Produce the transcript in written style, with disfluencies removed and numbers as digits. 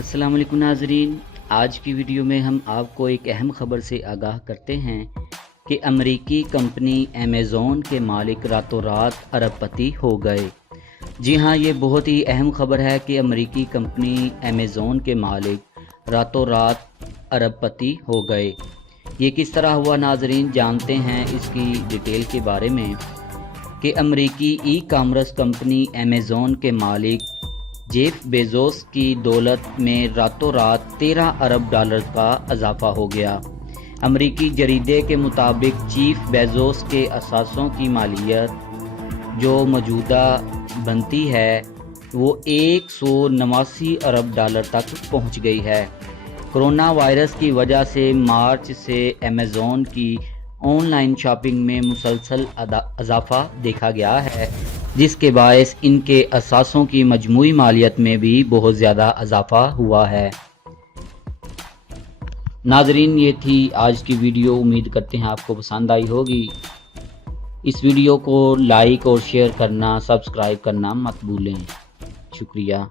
अस्सलाम वालेकुम नाज़रीन, आज की वीडियो में हम आपको एक अहम ख़बर से आगाह करते हैं कि अमेरिकी कंपनी अमेज़ॉन के मालिक रातों रात अरबपति हो गए। जी हाँ, ये बहुत ही अहम ख़बर है कि अमेरिकी कंपनी अमेज़ॉन के मालिक रातों रात अरबपति हो गए। ये किस तरह हुआ नाज़रीन, जानते हैं इसकी डिटेल के बारे में कि अमेरिकी ई कॉमर्स कंपनी अमेज़ॉन के मालिक जेफ बेजोस की दौलत में रातों रात 13 अरब डॉलर का इजाफा हो गया। अमेरिकी जरीदे के मुताबिक चीफ बेजोस के असासों की मालियत जो मौजूदा बनती है वो 189 अरब डॉलर तक पहुंच गई है। कोरोना वायरस की वजह से मार्च से अमेज़ॉन की ऑनलाइन शॉपिंग में मुसलसल इजाफा देखा गया है, जिसके बायस इनके असासों की मजमूई मालियत में भी बहुत ज़्यादा इजाफा हुआ है। नाजरीन, ये थी आज की वीडियो। उम्मीद करते हैं आपको पसंद आई होगी। इस वीडियो को लाइक और शेयर करना, सब्सक्राइब करना मत भूलें। शुक्रिया।